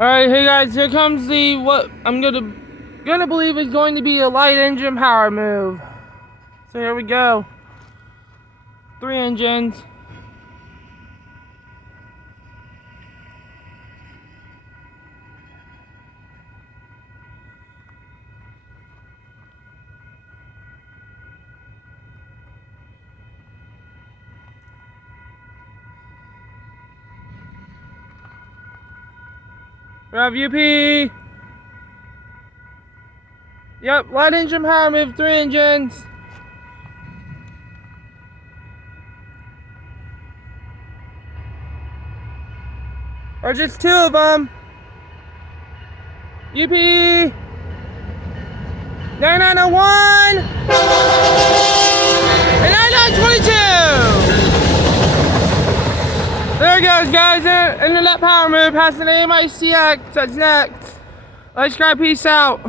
Alright, hey guys, here comes the what I'm gonna believe is going to be a light engine power move. So here we go. 3 engines. We have UP. Yep, light engine power move, 3 engines. Or just 2 of them. UP 9901 and 9922. There it goes, guys. Internet power move passing the AMICX. That's next. Let's try. Peace out.